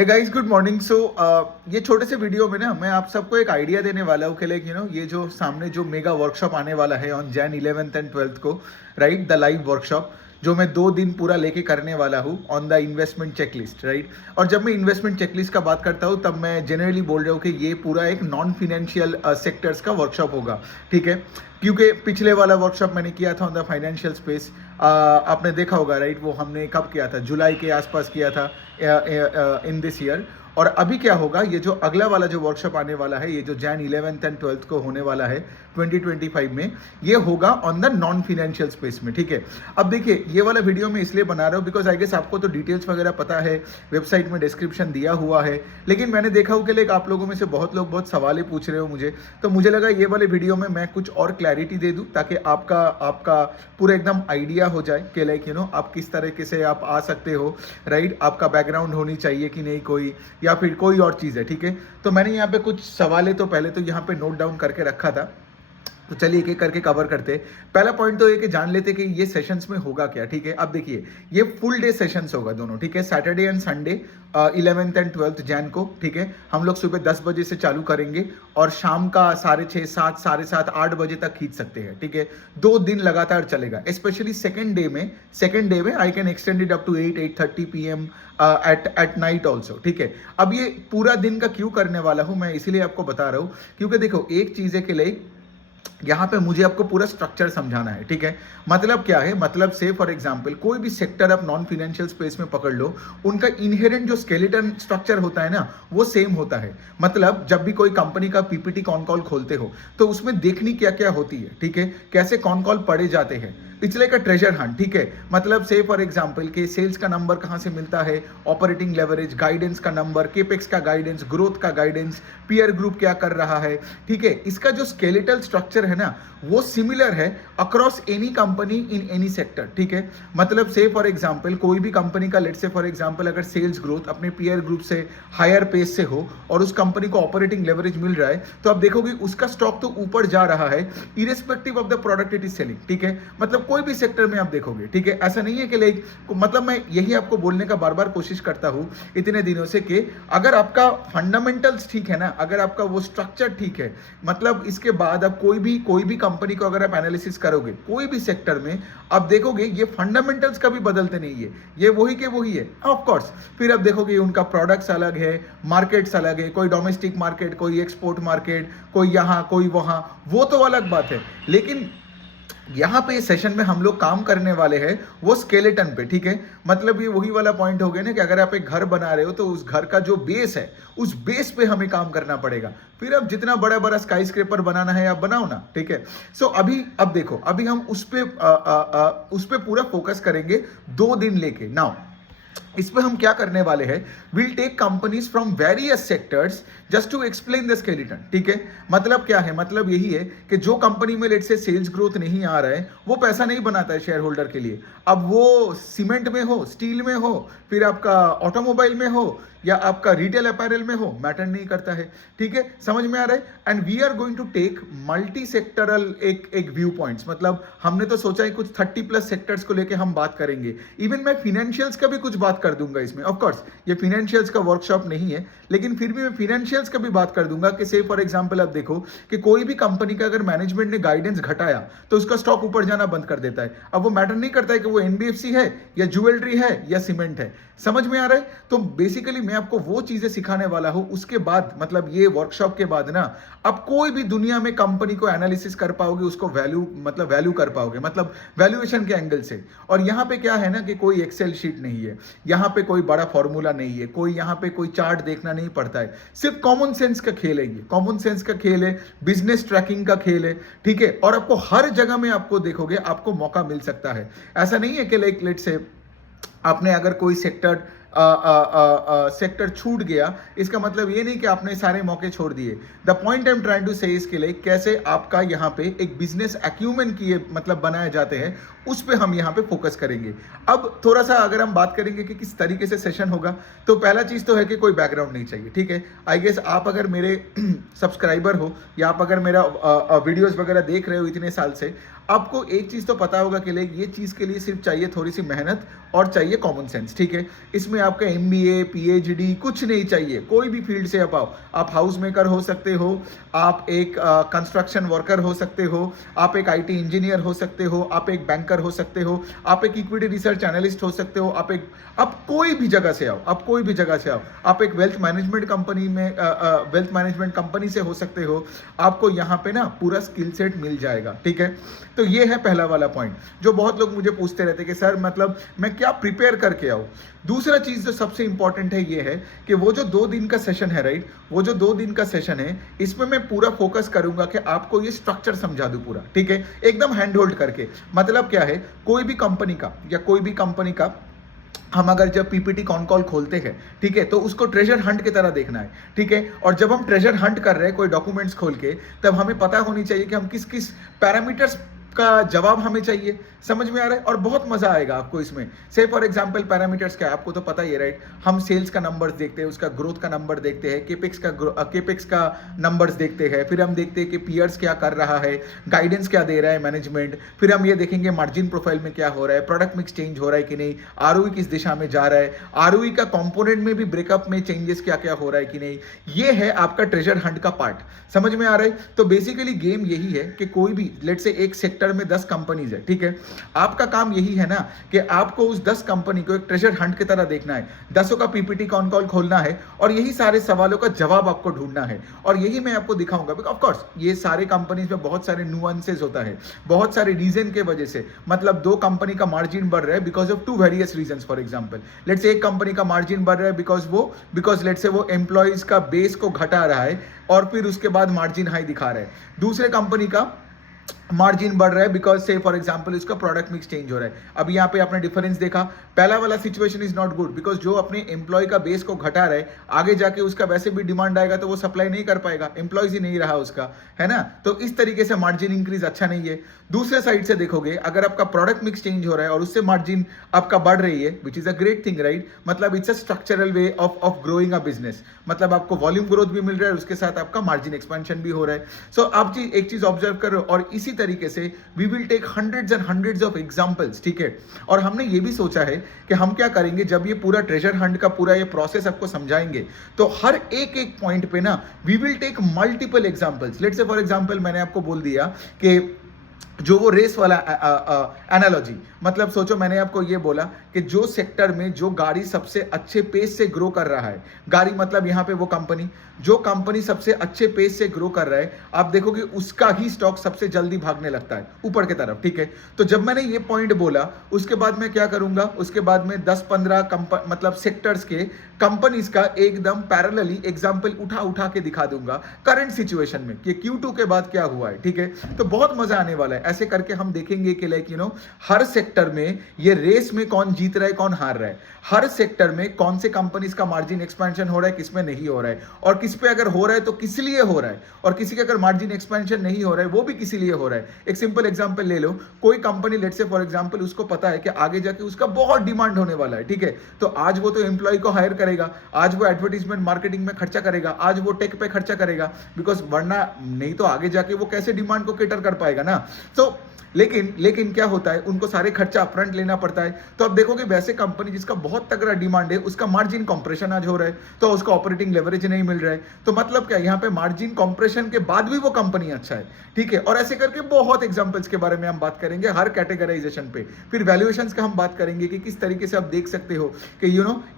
Hey guys, good morning. ये छोटे से वीडियो में ना मैं आप सबको एक आइडिया देने वाला हूँ कि लाइक ये जो सामने जो मेगा वर्कशॉप आने वाला है on Jain 11th and 12th को, राइट, द लाइव वर्कशॉप जो मैं 2 दिन पूरा लेके करने वाला हूँ on the investment checklist, right. और जब मैं इन्वेस्टमेंट चेकलिस्ट का बात करता हूँ तब मैं जनरली बोल रहा हूँ कि ये पूरा एक नॉन फिनेंशियल सेक्टर्स का वर्कशॉप होगा, ठीक है। क्योंकि पिछले वाला वर्कशॉप मैंने किया था ऑन द फाइनेंशियल स्पेस, आपने देखा होगा, राइट। वो हमने कब किया था? जुलाई के आसपास किया था इन दिस ईयर। और अभी क्या होगा, ये जो अगला वाला जो वर्कशॉप आने वाला है, ये जो जैन 11th एंड 12th को होने वाला है 2025 में, ये होगा on the non financial space में, ठीक है। अब देखिए, ये वाला वीडियो मैं इसलिए बना रहा हूँ बिकॉज आई गेस आपको तो डिटेल्स वगैरह पता है, वेबसाइट में डिस्क्रिप्शन दिया हुआ है। लेकिन मैंने देखा हो कि लाइक आप लोगों में से बहुत लोग बहुत सवालें पूछ रहे हो मुझे, तो मुझे लगा ये वाले वीडियो में मैं कुछ और क्लैरिटी दे दूँ ताकि आपका पूरा एकदम आइडिया हो जाए कि लाइक आप किस तरीके से आप आ सकते हो, राइट। आपका बैकग्राउंड होनी चाहिए कि नहीं कोई, या फिर कोई और चीज़ है, ठीक है। तो मैंने यहाँ पे कुछ सवाल तो पहले तो यहाँ पे नोट डाउन करके रखा था, तो चलिए एक एक करके कवर करते हैं। पहला पॉइंट तो ये कि जान लेते कि ये सेशंस में होगा क्या, ठीक है। अब देखिए, ये फुल डे सेशंस होगा दोनों, ठीक है। Saturday and Sunday 11th and 12th Jain को, ठीक है। हम लोग सुबह 10 बजे से चालू करेंगे और शाम का 6:30, 7, 7:30, 8 बजे तक खींच सकते हैं, ठीक है। 2 दिन लगातार चलेगा। स्पेशली सेकेंड डे में I can extend it up to 8:30 PM at night also, ठीक है। अब ये पूरा दिन का क्यों करने वाला हूँ मैं, इसीलिए आपको बता रहा हूँ क्योंकि देखो, एक चीज़ है कि लाइक यहाँ पे मुझे आपको पूरा स्ट्रक्चर समझाना है, ठीक है। मतलब क्या है, मतलब से फॉर एग्जांपल कोई भी सेक्टर आप नॉन फाइनेंशियल स्पेस में पकड़ लो, उनका इनहेरेंट जो स्केलेटन स्ट्रक्चर होता है ना, वो सेम होता है। मतलब जब भी कोई कंपनी का पीपीटी कॉन कॉल खोलते हो तो उसमें देखनी क्या क्या होती है, ठीक है। कैसे कॉन कॉल पढ़े जाते हैं, it's like a treasure Hunt, ठीक है। मतलब से फॉर एग्जांपल के सेल्स का नंबर कहाँ से मिलता है, ऑपरेटिंग लेवरेज, गाइडेंस का नंबर, केपेक्स का गाइडेंस, ग्रोथ का गाइडेंस, पीयर ग्रुप क्या कर रहा है, ठीक है। इसका जो स्केलेटल स्ट्रक्चर है ना, वो सिमिलर है across any company in any sector, ठीक है। मतलब से फॉर एग्जांपल कोई भी कंपनी का लेट से फॉर एग्जांपल अगर सेल्स ग्रोथ अपने पीयर ग्रुप से हायर पेस से हो और उस कंपनी को ऑपरेटिंग लेवरेज मिल रहा है, तो आप देखोगे उसका स्टॉक तो ऊपर जा रहा है irrespective of the product it is selling, ठीक है। मतलब कोई भी सेक्टर में आप देखोगे, ठीक है। ऐसा नहीं है कि लाइक, मतलब मैं यही आपको बोलने का बार बार कोशिश करता हूं इतने दिनों से कि अगर आपका फंडामेंटल्स ठीक है ना, अगर आपका वो स्ट्रक्चर ठीक है, मतलब इसके बाद आप कोई भी कंपनी को अगर आप एनालिसिस करोगे कोई भी सेक्टर में, आप देखोगे ये फंडामेंटल्स कभी बदलते नहीं है, ये वही के वही है। ऑफ कोर्स फिर आप देखोगे उनका प्रोडक्ट्स अलग है, मार्केट्स अलग है, कोई डोमेस्टिक मार्केट, कोई एक्सपोर्ट मार्केट, कोई यहाँ कोई वहां, वो तो अलग बात है। लेकिन यहाँ पे सेशन में हम लोग काम करने वाले हैं वो स्केलेटन पे, ठीक है। मतलब ये वही वाला पॉइंट हो गया ना कि अगर आप एक घर बना रहे हो तो उस घर का जो बेस है, उस बेस पे हमें काम करना पड़ेगा। फिर अब जितना बड़ा बड़ा स्काई स्क्रेपर बनाना है आप बनाओ ना, ठीक है। अब देखो, अभी हम उस पे पूरा फोकस करेंगे 2 दिन लेके। नाउ इस पे हम क्या करने वाले हैं, will take companies from various sectors just to explain the skeleton, ठीक है। मतलब क्या है, मतलब यही है कि जो कंपनी में लेट से सेल्स ग्रोथ नहीं आ रहा है वो पैसा नहीं बनाता है शेयर होल्डर के लिए। अब वो सीमेंट में हो, स्टील में हो, फिर आपका ऑटोमोबाइल में हो, या आपका रिटेल अपैरल में हो, मैटर नहीं करता है, ठीक है। समझ में आ रहा है। And we are going to take multi sectoral एक व्यू पॉइंट्स। मतलब हमने तो सोचा है कुछ 30+ सेक्टर्स को लेके हम बात करेंगे। इवन मैं फिनेंशियल्स का भी कुछ बात कर दूंगा इसमें। ऑफ कोर्स ये फिनेंशियल्स का वर्कशॉप नहीं है, लेकिन फिर भी मैं फिनेंशियल्स का भी बात कर दूंगा कि से फॉर एग्जांपल आप देखो कि कोई भी कंपनी का अगर मैनेजमेंट ने गाइडेंस घटाया तो उसका स्टॉक ऊपर जाना बंद कर देता है। अब वो मैटर नहीं करता है कि वो एनबीएफसी है या ज्वेलरी है या सीमेंट है। समझ में आ रहा है। तो बेसिकली मैं आपको वो चीजें सिखाने वाला हूं। उसके बाद मतलब ये वर्कशॉप के बाद ना आप कोई भी दुनिया में कंपनी को एनालिसिस कर पाओगे, उसको वैल्यू कर पाओगे, मतलब वैल्यूएशन के एंगल से। और यहाँ पे क्या है ना कि कोई एक्सेल शीट नहीं है, यहाँ पे कोई बड़ा फॉर्मूला नहीं है, कोई यहाँ पे कोई चार्ट देखना नहीं पड़ता है। सिर्फ कॉमन सेंस का खेल है, ये कॉमन सेंस का खेल है, बिजनेस ट्रैकिंग का खेल है, ठीक है। और आपको हर जगह में आपको देखोगे आपको मौका मिल सकता है। ऐसा नहीं है कि लाइक लेट से आपने अगर कोई सेक्टर छूट गया, इसका मतलब ये नहीं कि आपने सारे मौके छोड़ दिए। The point I am trying to say इसके लिए कैसे आपका यहाँ पे एक बिजनेस एक्यूमेंट किए मतलब बनाए जाते हैं, उस पे हम यहाँ पे फोकस करेंगे। अब थोड़ा सा अगर हम बात करेंगे कि किस तरीके से सेशन होगा, तो पहला चीज तो है कि कोई बैकग्राउंड नहीं चाहिए, ठीक है। आई गेस आप अगर मेरे सब्सक्राइबर हो या आप अगर मेरा वीडियोस वगैरह देख रहे हो इतने साल से, आपको एक चीज तो पता होगा कि लाइक ये चीज के लिए सिर्फ चाहिए थोड़ी सी मेहनत और चाहिए कॉमन सेंस, ठीक है। इसमें आपका MBA PhD कुछ नहीं चाहिए, कोई भी फील्ड से आप आओ, आप हाउस मेकर हो सकते हो, आप एक कंस्ट्रक्शन वर्कर हो सकते हो, आप एक IT इंजीनियर हो सकते हो, आप एक बैंकर हो सकते हो, आप एक इक्विटी रिसर्च एनालिस्ट हो सकते हो, आप कोई भी जगह से आओ, आप कोई भी जगह से आओ, आप एक वेल्थ मैनेजमेंट कंपनी से हो सकते हो, आपको यहाँ पे ना पूरा स्किल सेट मिल जाएगा, ठीक है। तो ये है पहला वाला पॉइंट जो बहुत लोग मुझे पूछते रहते कि सर मतलब मैं क्या प्रिपेयर करके आऊँ। दूसरा चीज जो सबसे इंपॉर्टेंट है ये है कि वो जो 2 दिन का सेशन है, राइट, वो जो 2 दिन का सेशन है इसमें मैं पूरा फोकस करूंगा कि आपको ये स्ट्रक्चर समझा दूं पूरा, ठीक है, एकदम हैंड होल्ड करके। मतलब क्या है, कोई भी कंपनी का हम अगर जब PPT कॉन कॉल खोलते हैं, ठीक है, तो उसको ट्रेजर हंट की तरह देखना है, ठीक है। और जब हम ट्रेजर हंट कर रहे हैं कोई डॉक्यूमेंट्स खोल के, तब हमें पता होनी चाहिए कि हम किस किस पैरामीटर्स का जवाब हमें चाहिए, समझ में आ रहा है। और बहुत मजा आएगा आपको इसमें। से फॉर एग्जांपल पैरामीटर्स क्या है आपको तो पता ही है, राइट। हम सेल्स का नंबर्स देखते हैं, उसका ग्रोथ का नंबर देखते हैं, केपेक्स का नंबर्स देखते हैं, फिर हम देखते हैं कि पीयर्स क्या कर रहा है, गाइडेंस क्या दे रहा है मैनेजमेंट, फिर हम ये देखेंगे मार्जिन प्रोफाइल में क्या हो रहा है, प्रोडक्ट मिक्स चेंज हो रहा है कि नहीं, ROE किस दिशा में जा रहा है, ROE का कंपोनेंट में भी ब्रेकअप में चेंजेस क्या क्या हो रहा है कि नहीं। ये है आपका ट्रेजर हंट का पार्ट, समझ में आ रहा है। तो बेसिकली गेम यही है कि कोई भी लेट से एक सेक्टर में 10 कंपनीज है, ठीक है, आपका काम यही है ना कि आपको उस 10 कंपनी को एक ट्रेजर हंट की तरह देखना है, 10 का PPT कॉन कॉल खोलना है और यही सारे सवालों का जवाब आपको ढूंढना है। और यही मैं आपको दिखाऊंगा। ऑफ कोर्स ये सारे कंपनीज में बहुत सारे न्यूएंसेस होता है, बहुत सारे रीजन के वजह से। मतलब 2 कंपनी का मार्जिन बढ़ रहा है because of 2 various reasons. For example let's say एक कंपनी का मार्जिन बढ़ रहा है बिकॉज लेट्स से वो एम्प्लॉइज का बेस को घटा रहा है और फिर उसके बाद मार्जिन हाई दिखा रहा है। दूसरे कंपनी का मार्जिन बढ़ रहा है बिकॉज से फॉर एग्जांपल उसका प्रोडक्ट मिक्स चेंज हो रहा है। अब यहाँ पे आपने डिफरेंस देखा, पहला वाला situation is not good because जो अपने एम्प्लॉय का बेस को घटा रहा है, आगे जाके उसका वैसे भी डिमांड आएगा तो वो सप्लाई नहीं कर पाएगा, एम्प्लॉयज ही नहीं रहा उसका, है ना। तो इस तरीके से मार्जिन इंक्रीज अच्छा नहीं है। दूसरे साइड से देखोगे अगर आपका प्रोडक्ट मिक्स चेंज हो रहा है और उससे मार्जिन आपका बढ़ रही है, which is a great thing, right. मतलब it's a structural way of growing a business. मतलब आपको वॉल्यूम ग्रोथ भी मिल रहा है और उसके साथ आपका मार्जिन एक्सपेंशन भी हो रहा है। सो आप एक चीज ऑब्जर्व करो और इसी तरीके से we will take hundreds and hundreds of examples, ठीक है। और हमने ये भी सोचा है कि हम क्या करेंगे जब ये पूरा ट्रेजर हंट का पूरा ये प्रोसेस आपको समझाएंगे तो हर एक पॉइंट पे ना we will take multiple examples। Let's say for example मैंने आपको बोल दिया कि जो वो रेस वाला एनालॉजी, मतलब सोचो मैंने आपको ये बोला कि जो सेक्टर में जो गाड़ी सबसे अच्छे पेस से ग्रो कर रहा है, गाड़ी मतलब यहाँ पे वो कंपनी, जो कंपनी सबसे अच्छे पेस से ग्रो कर रहा है, आप देखोगे उसका ही स्टॉक सबसे जल्दी भागने लगता है ऊपर की तरफ, ठीक है। तो जब मैंने ये पॉइंट बोला उसके बाद मैं क्या करूंगा, उसके बाद में 10-15 मतलब सेक्टर्स के कंपनीज का एकदम पैरेलली एग्जांपल उठा के दिखा दूंगा करंट सिचुएशन में कि Q2 के बाद क्या हुआ है, ठीक है। तो बहुत मजा आने वाला है। ऐसे करके हम देखेंगे कि लाइक हर सेक्टर में ये रेस में कौन जीत रहा है कौन हार रहा है, हर सेक्टर में कौन से कंपनीज का मार्जिन एक्सपेंशन हो रहा है किसमें नहीं हो रहा है, और किस पे अगर हो रहा है तो किस लिए हो रहा है, और किसी का अगर मार्जिन एक्सपेंशन नहीं हो रहा है वो भी किसी लिए हो रहा है। एक सिंपल एग्जांपल ले लो, कोई company let's say for example उसको पता है कि आगे जाके उसका बहुत डिमांड होने वाला है, ठीक है। तो आज वो तो एम्प्लॉय को हायर करेगा, आज वो एडवर्टीजमेंट मार्केटिंग में खर्चा करेगा, आज वो टेक पे खर्चा करेगा, बिकॉज वरना नहीं तो आगे जाके वो कैसे डिमांड को केटर कर पाएगा ना। तो लेकिन क्या होता है, उनको सारे खर्चा अपफ्रंट लेना पड़ता है। तो अब देखोगे वैसे कंपनी जिसका बहुत तगड़ा डिमांड है उसका मार्जिन कंप्रेशन आज हो रहा है तो उसका ऑपरेटिंग लेवरेज नहीं मिल रहा है। तो मतलब क्या, यहाँ पे मार्जिन कंप्रेशन के बाद भी वो कंपनी अच्छा है, ठीक है। और ऐसे करके बहुत एग्जांपल्स के बारे में हम बात करेंगे हर कैटेगराइजेशन पे। फिर वैल्यूएशंस का हम बात करेंगे कि किस तरीके से आप देख सकते हो कि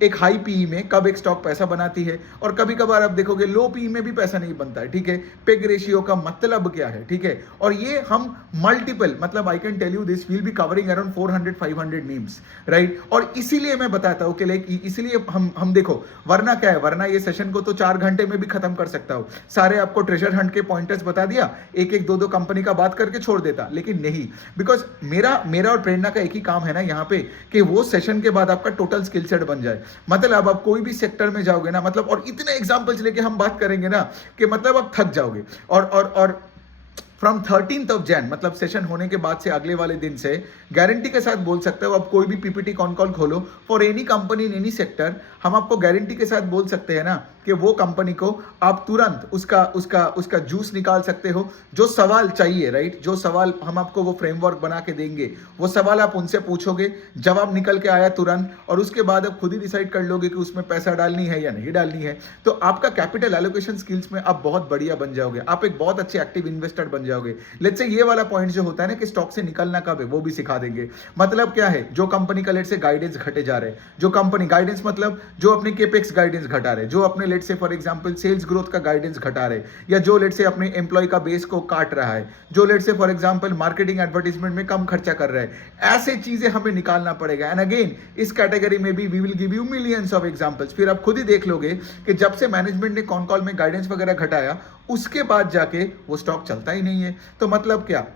एक हाई पीई में कब एक स्टॉक पैसा बनाती है और कभी कभार आप देखोगे लो पीई में भी पैसा नहीं बनता है, ठीक है। पेग रेशियो का मतलब क्या है, ठीक है। और ये हम मल्टीपल, मतलब I can tell you this will be covering around 400-500 memes, right. और इसीलिए मैं बताता हूं कि लाइक इसलिए हम देखो, वरना क्या है, वरना ये सेशन को तो 4 घंटे में भी खत्म कर सकता हूं, सारे आपको ट्रेजर हंट के पॉइंटर्स बता दिया, एक 2 कंपनी का बात करके छोड़ देता, लेकिन नहीं, बिकॉज मेरा और प्रेरणा का एक ही काम है ना यहाँ पे कि वो सेशन के बाद आपका टोटल स्किल सेट बन जाए। मतलब आप कोई भी सेक्टर में जाओगे ना, मतलब और इतने एग्जांपल्स लेके हम बात करेंगे ना कि मतलब आप थक जाओगे। और फ्रॉम 13 मतलब सेशन होने के बाद से अगले वाले दिन से गारंटी के साथ बोल सकते हो, आप कोई भी पीपीटी कॉन कॉल खोलो for any company in any sector, हम आपको गारंटी के साथ बोल सकते हैं ना कि वो कंपनी को आप तुरंत उसका जूस निकाल सकते हो। जो सवाल चाहिए, राइट, जो सवाल हम आपको वो फ्रेमवर्क बना के देंगे, वो सवाल आप उनसे पूछोगे, जवाब निकल के आया तुरंत, और उसके बाद आप खुद ही डिसाइड कर लोगे कि उसमें पैसा डालनी है या नहीं डालनी है। तो आपका कैपिटल एलोकेशन स्किल्स में आप बहुत बढ़िया बन जाओगे, आप एक बहुत अच्छे एक्टिव इन्वेस्टर बन जाओगे। लेट्स से ये वाला पॉइंट जो होता है ना कि स्टॉक से निकलना कब है, वो भी सिखा देंगे। मतलब क्या है, जो कंपनी का लेट से गाइडेंस घटे जा रहे हैं, जो कंपनी गाइडेंस मतलब जो अपने केपेक्स गाइडेंस घटा रहे, जो अपने late say for example sales growth का गाइडेंस घटा रहे, या जो लेट से अपने एम्प्लॉय का बेस को काट रहा है, जो late say for example marketing advertisement में कम खर्चा कर रहा है, ऐसे चीजें हमें निकालना पड़ेगा। एंड अगेन इस कैटेगरी में भी we will give you millions of examples. फिर आप खुद ही देख लोगे कि जब से मैनेजमेंट ने कॉन कॉल में गाइडेंस वगैरह घटाया, उसके बाद जाके वो स्टॉक चलता ही नहीं है। तो मतलब क्या,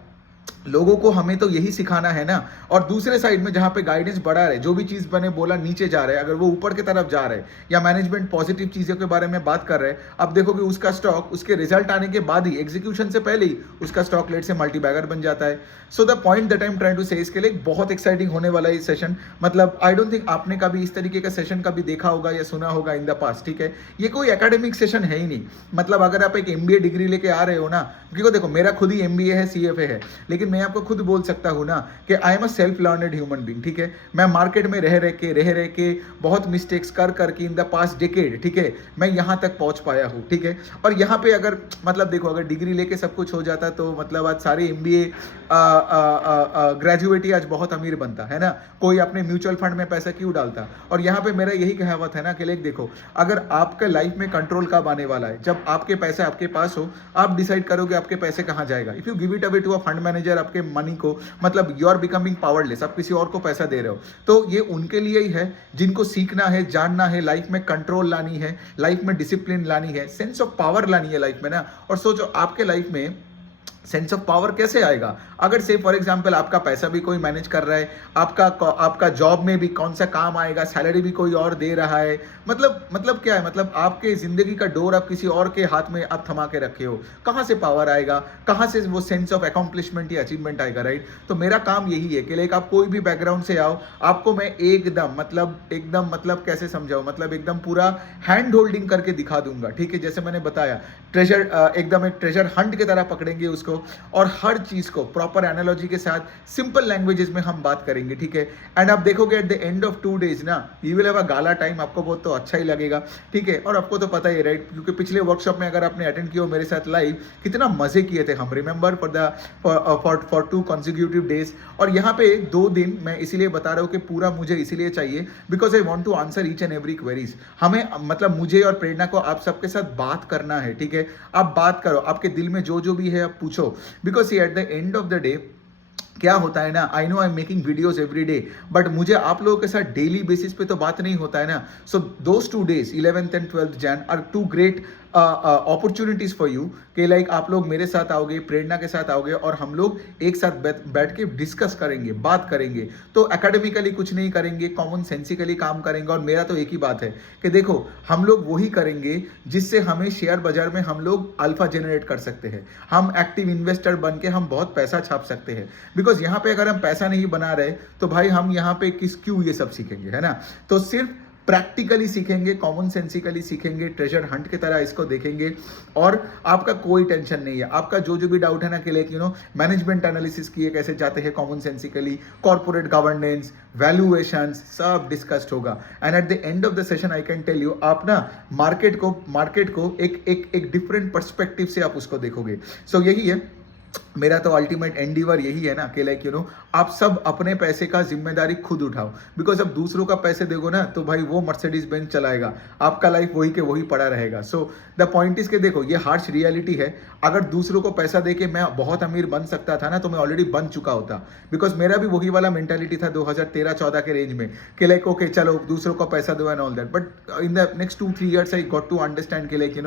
लोगों को हमें तो यही सिखाना है ना। और दूसरे साइड में जहां पे गाइडेंस बढ़ा रहे, जो भी चीज मैंने बोला नीचे जा रहा है, अगर वो ऊपर की तरफ जा रहे हैं या मैनेजमेंट पॉजिटिव चीजों के बारे में बात कर रहे हैं, अब देखोगे उसका स्टॉक उसके रिजल्ट आने के बाद ही, एग्जीक्यूशन से पहले ही उसका स्टॉक लेट से मल्टी बैगर बन जाता है। So the point that I am trying to say, इसके लिए बहुत एक्साइटिंग होने वाला है सेशन। मतलब आई डोंट थिंक आपने कभी इस तरीके का सेशन कभी देखा होगा या सुना होगा इन द पास्ट, ठीक है। ये कोई एकेडमिक सेशन है ही नहीं। मतलब अगर आप एक MBA डिग्री लेके आ रहे हो ना, क्योंकि देखो मेरा खुद ही MBA है, CFA है, लेकिन मैं आपको खुद बोल सकता हूं ना कि I am a self learned human being, ठीक है। मैं मार्केट में रह रह के बहुत मिस्टेक्स कर करके इन द पास्ट डिकेड, ठीक है, मैं यहां तक पहुंच पाया हूं, ठीक है। और यहां पे अगर मतलब देखो, अगर डिग्री लेके सब कुछ हो जाता तो मतलब आज सारे MBA ग्रेजुएट ही आज बहुत अमीर बनता है ना। कोई अपने म्यूचुअल फंड में पैसा क्यों डालता। और यहाँ पे मेरा यही कहावत है ना कि लेक देखो, अगर आपके लाइफ में कंट्रोल कब आने वाला है, जब आपके पैसे आपके पास हो, आप डिसाइड करोगे आपके पैसे कहाँ जाएगा। If you give it away to a fund manager, आपके मनी को, मतलब यू आर बिकमिंग पावरलेस, आप किसी और को पैसा दे रहे हो। तो ये उनके लिए ही है जिनको सीखना है, जानना है, लाइफ में कंट्रोल लानी है, लाइफ में डिसिप्लिन लानी है, सेंस ऑफ पावर लानी है लाइफ में ना। और सोचो आपके लाइफ में सेंस ऑफ पावर कैसे आएगा, अगर से फॉर एग्जांपल आपका पैसा भी कोई मैनेज कर रहा है, आपका जॉब में भी कौन सा काम आएगा, सैलरी भी कोई और दे रहा है। मतलब क्या है, मतलब आपके जिंदगी का डोर आप किसी और के हाथ में आप थमा के रखे हो, कहाँ से पावर आएगा, कहाँ से वो सेंस ऑफ अकॉम्प्लिशमेंट या अचीवमेंट आएगा, राइट। तो मेरा काम यही है कि लाइक आप कोई भी बैकग्राउंड से आओ, आपको मैं एकदम मतलब कैसे समझाऊं, मतलब एकदम पूरा हैंड होल्डिंग करके दिखा दूंगा, ठीक है। जैसे मैंने बताया ट्रेजर, एकदम एक ट्रेजर हंट की तरह पकड़ेंगे उसको, और हर चीज को प्रॉपर एनालॉजी के साथ सिंपल लैंग्वेजेस में हम बात करेंगे, ठीक है। एंड आप देखोगे eight the end of 2 days ना, you will have a gala time, आपको बहुत तो अच्छा ही लगेगा, ठीक है। और आपको तो पता ही, राइट, क्योंकि पिछले वर्कशॉप में अगर आपने अटेंड किया हो मेरे साथ लाइव, कितना मजे किए थे हम, रिमेंबर फॉर 2 consecutive days। और यहाँ पे 2 दिन मैं इसीलिए बता रहा हूँ कि पूरा मुझे इसीलिए चाहिए because I want to answer each and every queries. हमें मतलब मुझे और प्रेरणा को आप सबके साथ बात करना है, ठीक है। आप बात करो, आपके दिल में जो भी है आप पूछो, because at the end of the day क्या होता है ना, I know I am making videos every day, but मुझे आप लोगों के साथ डेली बेसिस पे तो बात नहीं होता है ना। So those 2 days 11th and 12th Jan are 2 great opportunities for you कि लाइक आप लोग मेरे साथ आओगे, प्रेरणा के साथ आओगे, और हम लोग एक साथ बैठ के डिस्कस करेंगे, बात करेंगे। तो एकेडमिकली कुछ नहीं करेंगे, कॉमन सेंसिकली काम करेंगे। और मेरा तो एक ही बात है कि देखो, हम लोग वही करेंगे जिससे हमें शेयर बाजार में हम लोग अल्फा जनरेट कर सकते हैं, हम एक्टिव इन्वेस्टर बन के हम बहुत पैसा छाप सकते हैं। बिकॉज यहाँ पे अगर हम पैसा नहीं बना रहे तो भाई हम यहाँ पे क्यों ये सब सीखेंगे, है ना। तो सिर्फ प्रैक्टिकली सीखेंगे, कॉमन सेंसिकली सीखेंगे, ट्रेजर हंट की तरह इसको देखेंगे, और आपका कोई टेंशन नहीं है। आपका जो भी डाउट है ना कि लाइक मैनेजमेंट एनालिसिस किए कैसे जाते हैं common sensically, corporate governance, valuations, सब डिस्कस्ड होगा। And at the end of the session I can tell you, आप ना मार्केट को एक डिफरेंट पर्सपेक्टिव से आप उसको देखोगे। सो यही है मेरा तो अल्टीमेट एंडीवर, यही है ना कि लाइक आप सब अपने पैसे का जिम्मेदारी खुद उठाओ। बिकॉज अब दूसरों का पैसे देखो ना तो भाई वो मर्सिडीज बेंज चलाएगा, आपका लाइफ वही के वही पड़ा रहेगा। सो द पॉइंट इज के देखो, ये हार्श रियलिटी है। अगर दूसरों को पैसा देके मैं बहुत अमीर बन सकता था ना, तो मैं ऑलरेडी बन चुका होता। बिकॉज मेरा भी वही वाला मेंटालिटी था 2013-14 के रेंज में कि लाइक ओके चलो दूसरों को पैसा दो and all that. But in the next 2-3 years I got to understand कि लाइक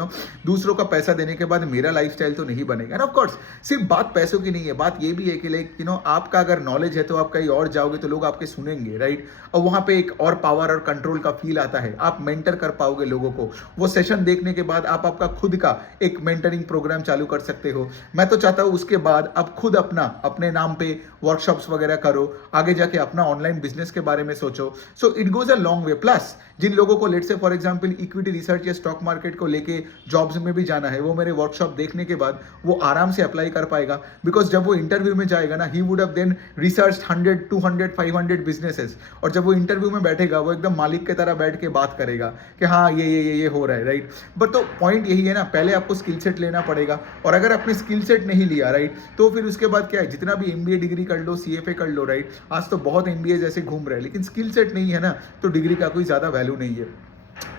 दूसरों का पैसा देने के बाद मेरा लाइफस्टाइल तो नहीं बनेगा। एंड ऑफ कोर्स सिर्फ बात पैसों की नहीं है, बात ये भी है कि लाइक आपका अगर नॉलेज है तो आप कहीं और जाओगे तो लोग आपके सुनेंगे, राइट? और वहाँ पे एक और पावर और कंट्रोल का फील आता है, आप मेंटर कर पाओगे लोगों को। वो सेशन देखने के बाद आप आपका खुद का एक मेंटरिंग प्रोग्राम चालू कर सकते हो। मैं तो चाहता हूँ उसके बाद आप खुद अपने नाम पे वर्कशॉप्स वगैरह करो, आगे जाके अपना ऑनलाइन बिजनेस के बारे में सोचो। So it goes a long way. Plus जिन लोगों को let's say for example equity research या स्टॉक मार्केट को लेके जॉब्स में भी जाना है, वो मेरे वर्कशॉप देखने के बाद वो आराम से अप्लाई कर पाएगा। बिकॉज जब वो इंटरव्यू में जाएगा ना, he would have then research 100 200 500 businesses, और जब वो इंटरव्यू में बैठेगा वो एकदम मालिक की तरह बैठ के बात करेगा कि हाँ ये हो रहा है, राइट? बट तो पॉइंट यही है ना, पहले आपको स्किल सेट लेना पड़ेगा, और अगर आपने स्किल सेट नहीं लिया, राइट, तो फिर उसके बाद क्या है, जितना भी एमबीए डिग्री कर लो, सीएफए कर लो, राइट, आज तो बहुत एमबीए जैसे घूम रहे हैं, लेकिन स्किल सेट नहीं है ना, तो डिग्री का कोई ज़्यादा वैल्यू नहीं है।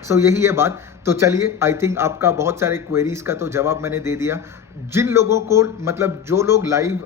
सो यही है बात। तो चलिए, आई थिंक आपका बहुत सारे क्वेरीज का तो जवाब मैंने दे दिया। जिन लोगों को मतलब जो लोग लाइव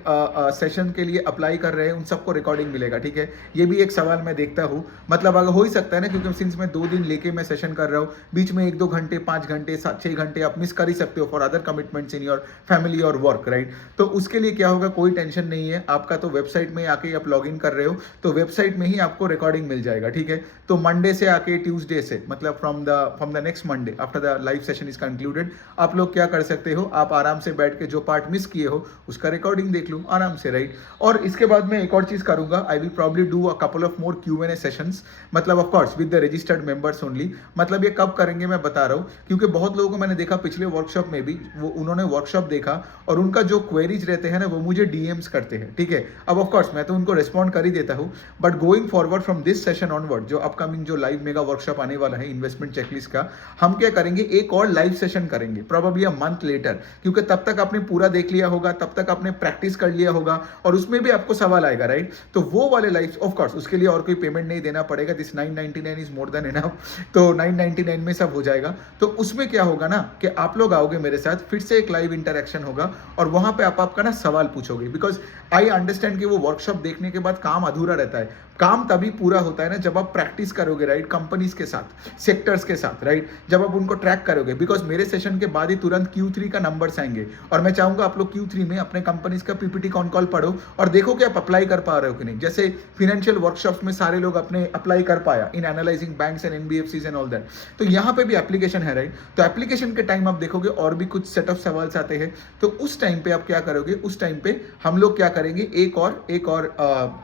सेशन के लिए अप्लाई कर रहे हैं उन सबको रिकॉर्डिंग मिलेगा, ठीक है? ये भी एक सवाल मैं देखता हूँ, मतलब अगर हो ही सकता है ना, क्योंकि सिंस मैं 2 दिन लेके मैं सेशन कर रहा हूँ, बीच में 1-2 घंटे, 5 घंटे, 6 घंटे आप मिस कर ही सकते हो for other commitments in your family और वर्क, राइट? तो उसके लिए क्या होगा, कोई टेंशन नहीं है आपका। तो वेबसाइट में आके आप लॉग इन कर रहे हो तो वेबसाइट में ही आपको रिकॉर्डिंग मिल जाएगा, ठीक है? तो मंडे से आके ट्यूसडे से, मतलब from the next Monday after the live session is concluded, आप लोग क्या कर सकते हो, आप आराम से बैठ के जो पार्ट मिस किए हो उसका रिकॉर्डिंग देख लो आराम से, राइट? और इसके बाद मैं एक और चीज करूंगा, I will probably do a couple of more Q&A sessions, मतलब of course with the registered members only. मतलब ये कब करेंगे मैं बता रहा हूँ, क्योंकि बहुत लोगों को मैंने देखा पिछले वर्कशॉप में भी, वो उन्होंने वर्कशॉप देखा और उनका जो क्वेरीज रहते हैं ना, वो मुझे डीएम्स करते हैं, ठीक है? अब ऑफ कोर्स मैं तो उनको रिस्पॉन्ड कर ही देता हूँ, but going forward from this session onward, जो अपकमिंग जो लाइव मेगा वर्कशॉप आने वाला है इन्वेस्टमेंट चेकलिस्ट का, हम क्या करेंगे, एक और लाइव सेशन करेंगे प्रॉबेबली अ मंथ लेटर, क्योंकि तब तक आपने पूरा देख लिया होगा, तब तक आपने प्रैक्टिस कर लिया होगा, और उसमें भी आपको सवाल आएगा, राइट? तो वो वाले लाइव, ऑफ कोर्स उसके लिए और कोई पेमेंट नहीं देना पड़ेगा, this 999 is more than enough, तो 999 में सब हो जाएगा। तो उसमें क्या होगा ना कि आप लोग आओगे मेरे साथ, फिर से एक लाइव इंटरेक्शन होगा, और वहां पे आप आपका ना सवाल पूछोगे, बिकॉज आई अंडरस्टैंड कि वो वर्कशॉप देखने के बाद काम अधूरा रहता है। काम तभी पूरा होता है ना जब आप प्रैक्टिस करोगे, राइट? कंपनीज के साथ, सेक्टर्स के साथ, राइट? जब आप उनको ट्रैक करोगे, बिकॉज मेरे सेशन के बाद ही तुरंत Q3 का नंबर्स आएंगे, और मैं चाहूंगा आप लोग Q3 में अपने कंपनीज का पीपीटी कॉन कॉल पढ़ो और देखो कि आप अप्लाई कर पा रहे हो कि नहीं। जैसे फाइनेंशियल वर्कशॉप्स में सारे लोग अपने अप्लाई कर पाया इन analysing banks and NBFCs and all that, तो यहाँ पे भी एप्लीकेशन है, राइट? तो एप्लीकेशन के टाइम आप देखोगे और भी कुछ सेट ऑफ सवाल आते हैं, तो उस टाइम पे आप क्या करोगे, उस टाइम पे हम लोग क्या करेंगे, एक और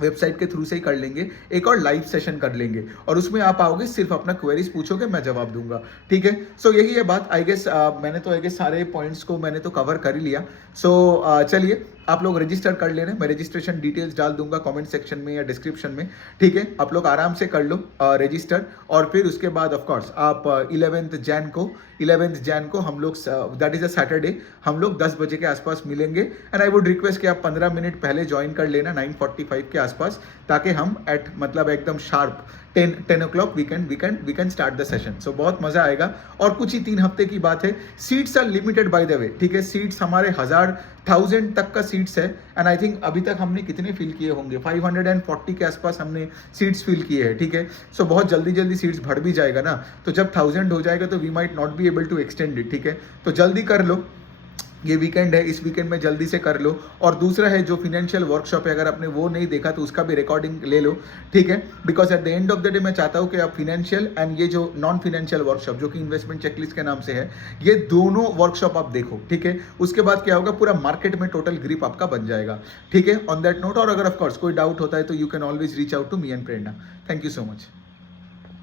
वेबसाइट के थ्रू से ही कर लेंगे, एक और लाइव सेशन कर लेंगे, और उसमें आप आओगे, सिर्फ अपना क्वेरीज पूछोगे, मैं जवाब दूंगा, ठीक है? सो यही है बात। आई गेस मैंने तो सारे पॉइंट्स को मैंने तो कवर कर ही लिया। सो चलिए, आप लोग रजिस्टर कर लेना, मैं रजिस्ट्रेशन डिटेल्स डाल दूंगा कमेंट सेक्शन में या डिस्क्रिप्शन में, ठीक है? आप लोग आराम से कर लो रजिस्टर, और फिर उसके बाद ऑफ कोर्स आप 11th जैन को हम लोग, दैट इज अ सैटरडे, हम लोग 10 बजे के आसपास मिलेंगे, एंड आई वुड रिक्वेस्ट कि आप 15 मिनट पहले ज्वाइन कर लेना, 9:45 के आसपास, ताकि हम मतलब एकदम sharp 10 o'clock we can start the session. So बहुत मजा आएगा, और कुछ ही 3 हफ्ते की बात है। Seats are limited by the way, ठीक है? सीट्स हमारे 1000 तक का सीट्स है, एंड आई थिंक अभी तक हमने कितने फिल किए होंगे, 540 के आसपास हमने सीट्स फिल किए हैं, ठीक है? सो बहुत जल्दी सीट्स भर भी जाएगा ना, तो जब 1000 हो जाएगा तो we might not be able to extend it, ठीक है? तो जल्दी कर लो, ये वीकेंड है, इस वीकेंड में जल्दी से कर लो। और दूसरा है जो फाइनेंशियल वर्कशॉप है, अगर आपने वो नहीं देखा तो उसका भी रिकॉर्डिंग ले लो, ठीक है? Because at the end of the day मैं चाहता हूँ कि आप फाइनेंशियल एंड ये जो नॉन फाइनेंशियल वर्कशॉप जो कि इन्वेस्टमेंट चेकलिस्ट के नाम से है, ये दोनों वर्कशॉप आप देखो, ठीक है? उसके बाद क्या होगा, पूरा मार्केट में टोटल ग्रिप आपका बन जाएगा, ठीक है? ऑन दैट नोट, और अगर ऑफकोर्स कोई डाउट होता है तो you can always reach out to me and Prerna. Thank you so much.